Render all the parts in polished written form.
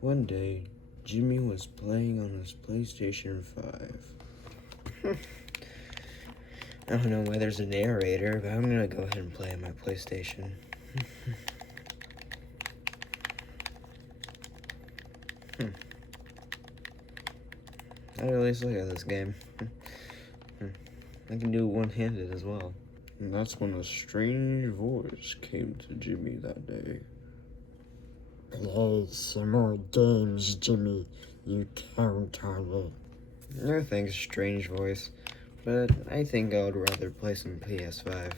One day, Jimmy was playing on his PlayStation 5. I don't know why there's a narrator, but I'm gonna go ahead and play on my PlayStation. I really suck at this game. I can do one-handed as well. And that's when a strange voice came to Jimmy that day. Play some more games, Jimmy. You count on it. No thanks, strange voice. But I think I would rather play some PS5.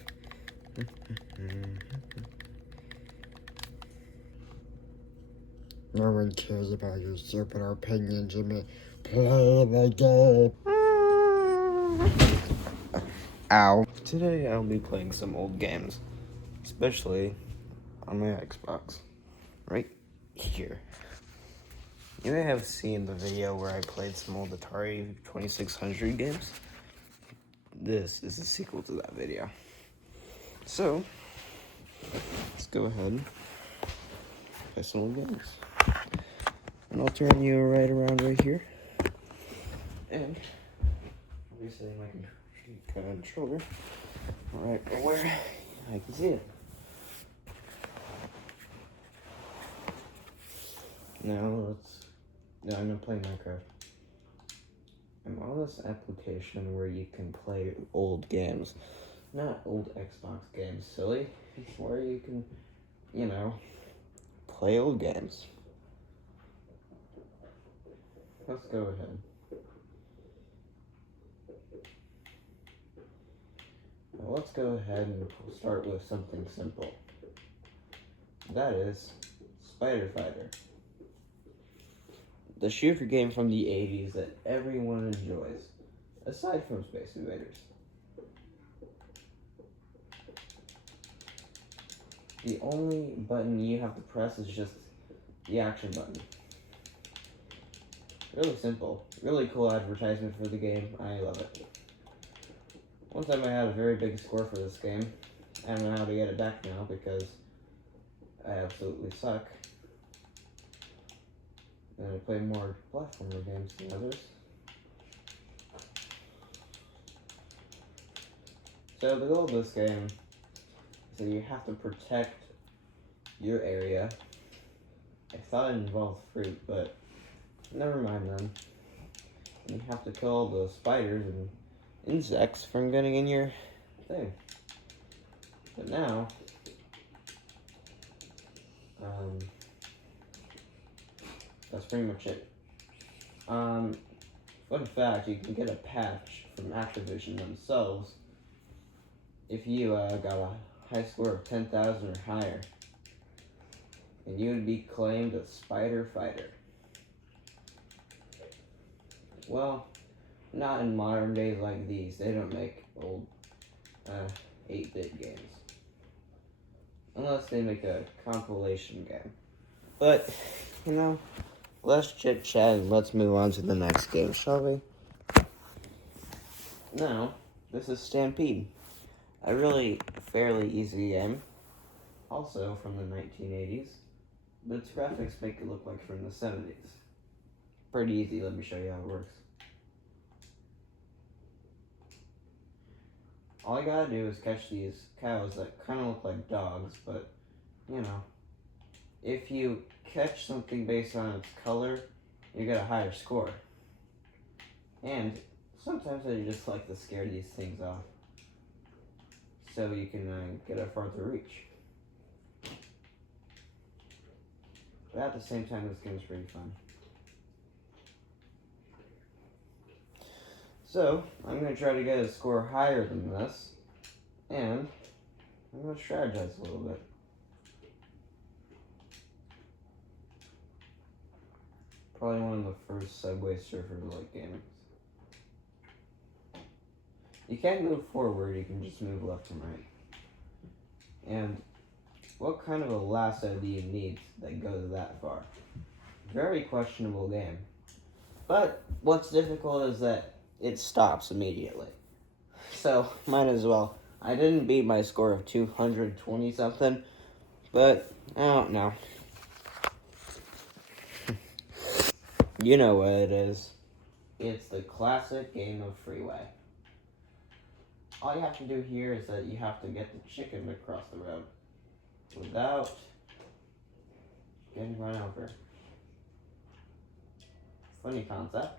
No one cares about your stupid opinion, Jimmy. Play the game. Ow. Today I'll be playing some old games. Especially on my Xbox. Right here. You may have seen the video where I played some old Atari 2600 games. This is a sequel to that video. So, let's go ahead and play some old games. And I'll turn you right around right here. And I'll be setting my controller right where I can see it. Now I'm gonna play Minecraft. I'm on this application where you can play old games. Not old Xbox games, silly. It's where you can, play old games. Let's go ahead. Now let's go ahead and start with something simple. That is Spider Fighter. The shooter game from the 80s that everyone enjoys, aside from Space Invaders. The only button you have to press is just the action button. Really simple. Really cool advertisement for the game. I love it. One time I had a very big score for this game. I don't know how to get it back now because I absolutely suck. And I play more platformer games than others. So the goal of this game is that you have to protect your area. I thought it involved fruit, but never mind then. And you have to kill all the spiders and insects from getting in your thing. But now, that's pretty much it. Fun fact, you can get a patch from Activision themselves if you got a high score of 10,000 or higher. And you would be claimed a Spider Fighter. Well, not in modern days like these. They don't make old 8-bit games. Unless they make a compilation game. But, let's chit chat and let's move on to the next game, shall we? Now, this is Stampede. A really fairly easy game. Also from the 1980s. But its graphics make it look like from the 70s. Pretty easy, let me show you how it works. All I gotta do is catch these cows that kind of look like dogs, but, if you catch something based on its color, you get a higher score. And sometimes I just like to scare these things off, so you can get a farther reach. But at the same time, this game is pretty fun. So, I'm going to try to get a score higher than this, and I'm going to strategize a little bit. Probably one of the first Subway Surfer-like games. You can't move forward, you can just move left and right. And what kind of a lasso do you need that goes that far? Very questionable game. But what's difficult is that it stops immediately. So, might as well. I didn't beat my score of 220 something, but I don't know. You know what it is. It's the classic game of freeway. All you have to do here is that you have to get the chicken to cross the road without getting run over. Funny concept.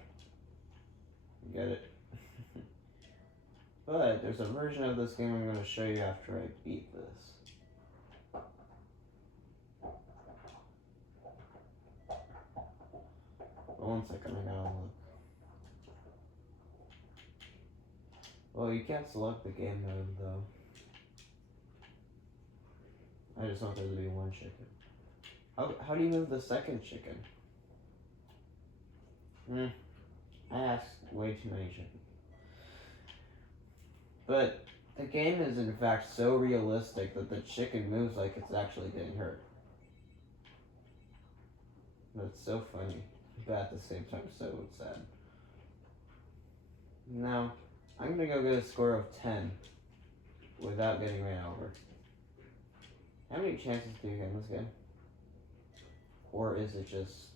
Get it? But there's a version of this game I'm going to show you after I beat this. But 1 second, I gotta look. Well, you can't select the game mode though. I just want there to be one chicken. How do you move the second chicken? I asked way too many chickens. But the game is in fact so realistic that the chicken moves like it's actually getting hurt. But it's so funny, but at the same time so sad. Now, I'm gonna go get a score of 10 without getting ran over. How many chances do you get in this game? Or is it just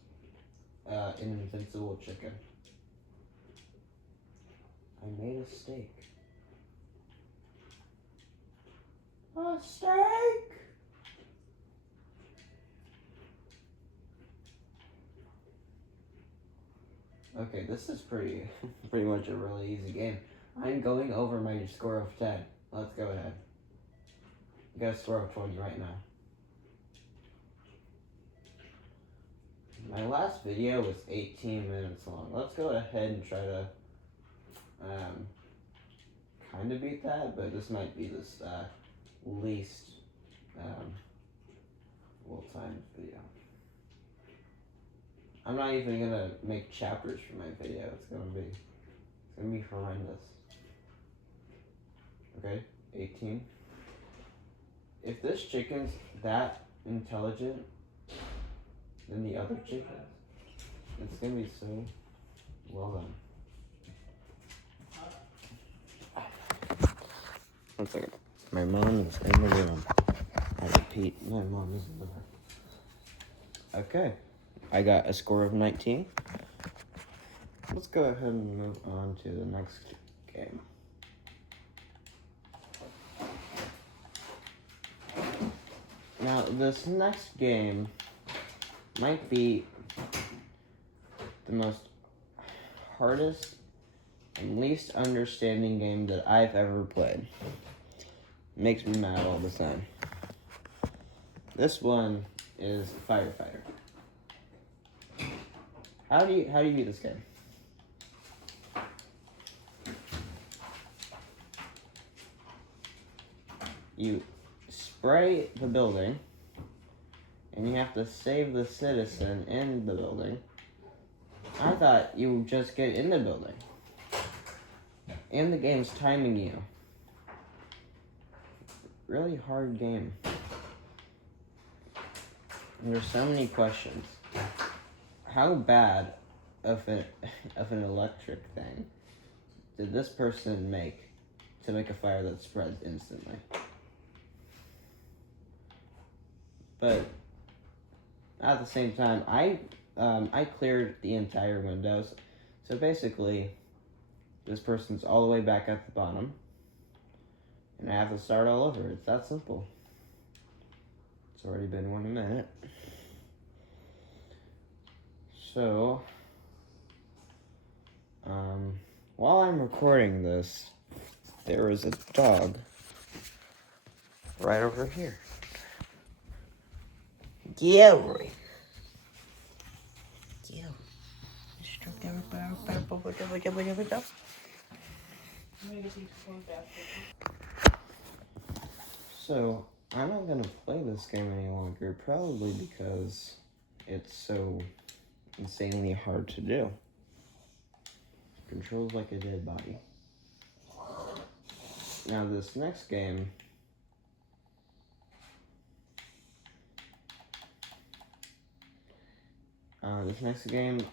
an invincible chicken? I made a steak. A steak! Okay, this is pretty much a really easy game. I'm going over my score of 10. Let's go ahead. I got a score of 20 right now. My last video was 18 minutes long. Let's go ahead and try to kind of beat that, but this might be this least well-timed video. I'm not even gonna make chapters for my video. It's gonna be horrendous. Okay, 18. If this chicken's that intelligent than the other chickens, it's gonna be so well done. 1 second. My mom is in the room. I repeat, my mom is in the room. Okay. I got a score of 19. Let's go ahead and move on to the next game. Now, this next game might be the most hardest and least understanding game that I've ever played. Makes me mad all the time. This one is Firefighter. How do you beat this game? You spray the building, and you have to save the citizen in the building. I thought you would just get in the building. And the game's timing you. Really hard game. And there's so many questions. How bad of an electric thing did this person make to make a fire that spreads instantly? But at the same time, I cleared the entire windows. So basically, this person's all the way back at the bottom, and I have to start all over. It's that simple. It's already been 1 minute. So, while I'm recording this, there is a dog right over here. Gary. So, I'm not gonna play this game any longer, probably because it's so insanely hard to do. Controls like a dead body. Now this next game,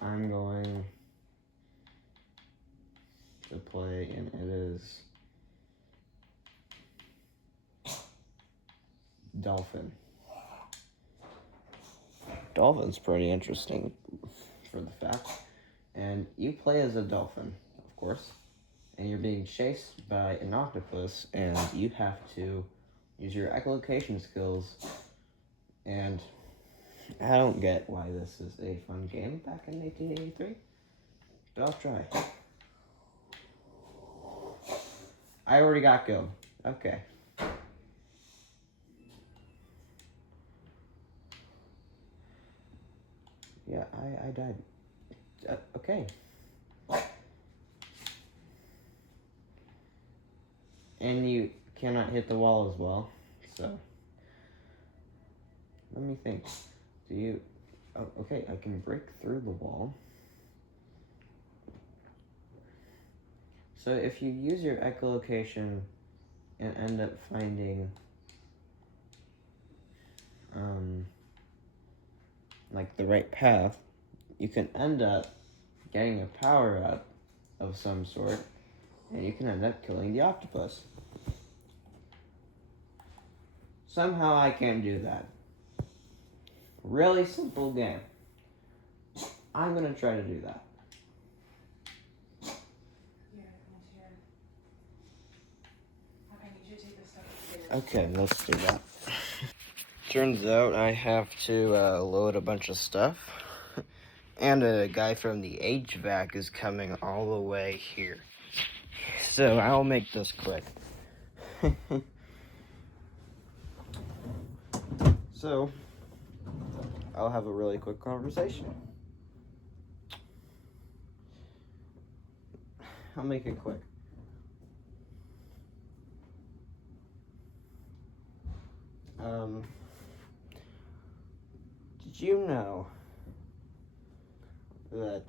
I'm going to play, and it is Dolphin. Dolphin's pretty interesting for the fact. And you play as a dolphin, of course. And you're being chased by an octopus, and you have to use your echolocation skills. And I don't get why this is a fun game back in 1883, but I'll try. I already got killed. Okay. Yeah, I died. Okay. And you cannot hit the wall as well, so let me think. Do you... Oh, okay, I can break through the wall. So if you use your echolocation and end up finding like the right path, you can end up getting a power-up of some sort, and you can end up killing the octopus. Somehow I can't do that. Really simple game. I'm gonna try to do that. Okay, let's do that. Turns out I have to load a bunch of stuff. And a guy from the HVAC is coming all the way here. So I'll make this quick. So, I'll have a really quick conversation. I'll make it quick. Did you know that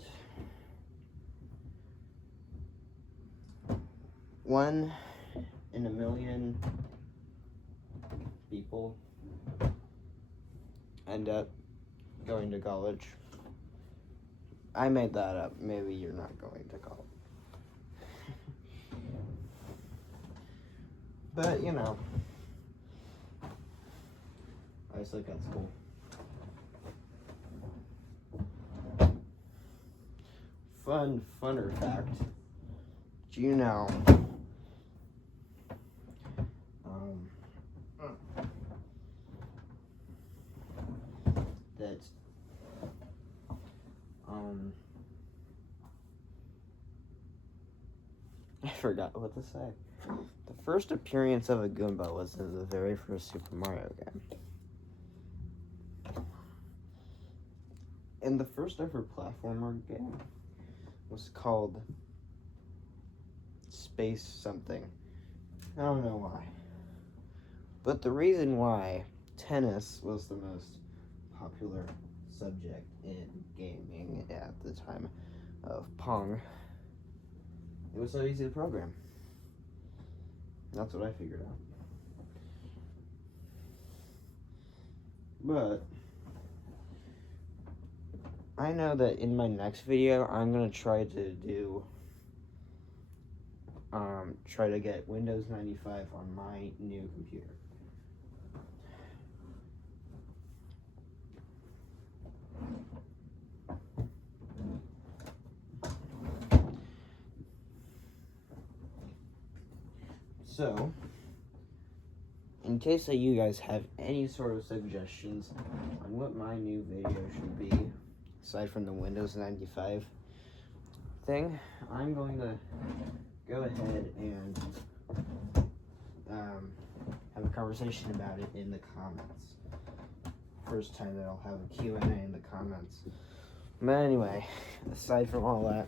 1 in a million people end up going to college? I made that up. Maybe you're not going to college. But, you know, I just think that's cool. Funner fact. Do you know that I forgot what to say. The first appearance of a Goomba was in the very first Super Mario game. And the first ever platformer game was called Space something. I don't know why. But the reason why tennis was the most popular subject in gaming at the time of Pong, it was so easy to program. That's what I figured out. But I know that in my next video, I'm gonna try to do, try to get Windows 95 on my new computer. So, in case that you guys have any sort of suggestions on what my new video should be, aside from the Windows 95 thing, I'm going to go ahead and have a conversation about it in the comments. First time that I'll have a Q&A in the comments. But anyway, aside from all that,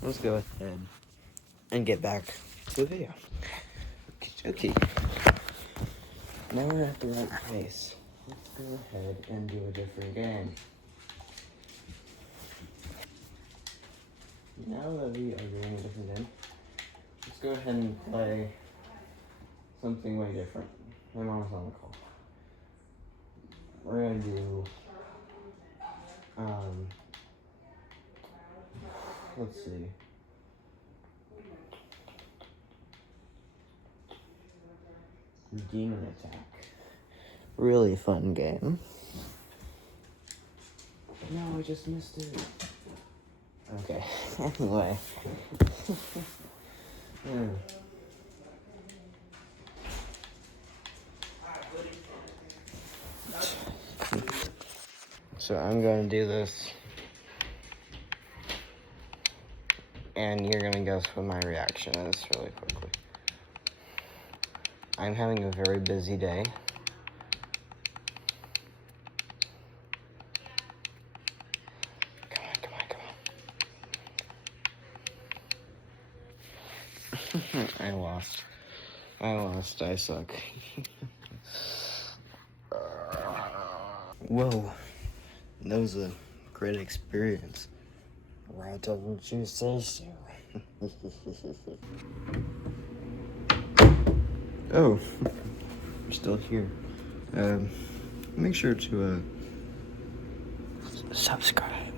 let's go ahead and get back to the video. Okay. Now we're at the right place. Let's go ahead and do a different game. Now that we are doing a different game, let's go ahead and play something way different. My mom's on the call. We're gonna do, let's see. Demon Attack. Really fun game. No, I just missed it. Okay, anyway. So I'm going to do this, and you're going to guess what my reaction is really quickly. I'm having a very busy day. Come on, come on, come on. I lost. I suck. Whoa, that was a great experience. Why didn't you say so? Oh, we're still here. Make sure to subscribe.